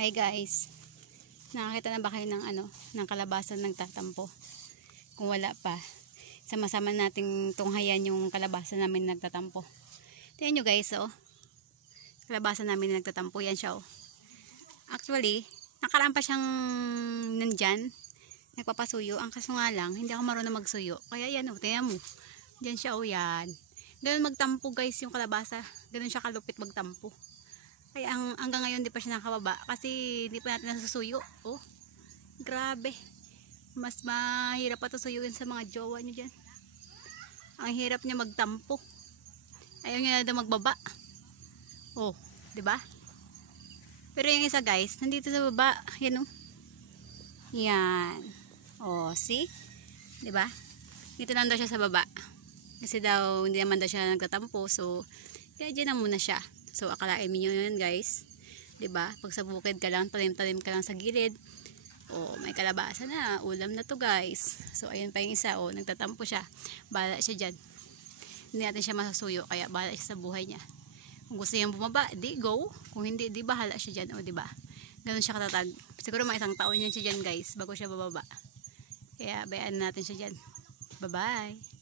Hi guys, nakakita na ba kayo ng ng kalabasan nagtatampo? Kung wala pa, sama-sama nating tunghayan yung kalabasan namin nagtatampo. Tingnan nyo guys, oh. Kalabasan namin nagtatampo, yan siya, oh. Actually, nakaraan pa siyang nandyan, nagpapasuyo. Ang kaso nga lang, hindi ako marunong magsuyo. Kaya yan, oh, tingnan mo. Diyan siya, oh, yan. Ganun magtampo guys yung kalabasa. Ganun siya kalupit magtampo. Kaya hanggang ngayon di pa siya nakababa kasi hindi pa natin nasusuyo. Oh, grabe. Mas mahirap pa ito suyuin sa mga jowa nyo dyan. Ang hirap niya magtampo. Ayaw niya na daw magbaba. Oh, di ba? Pero yung isa guys, nandito sa baba. Yan, oh. Yan. Oh, see? Di ba? Dito lang daw siya sa baba. Kasi daw hindi naman daw siya nagtatampo. So, kaya dyan na muna siya. So, akalain niyo yun guys. 'Di ba? Pag sa bukid ka lang, talim-talim ka lang sa gilid. Oh, may kalabasa na. Ulam na to guys. So, ayun pa yung isa. Oh, nagtatampo siya. Bahala siya dyan. Hindi natin siya masasuyo. Kaya bahala siya sa buhay niya. Kung gusto niyang bumaba, di go. Kung hindi, di bahala siya dyan. O, di ba? Ganun siya katatag. Siguro mga isang taon yan siya dyan guys. Bago siya bababa. Kaya bayaan natin siya dyan. Bye-bye.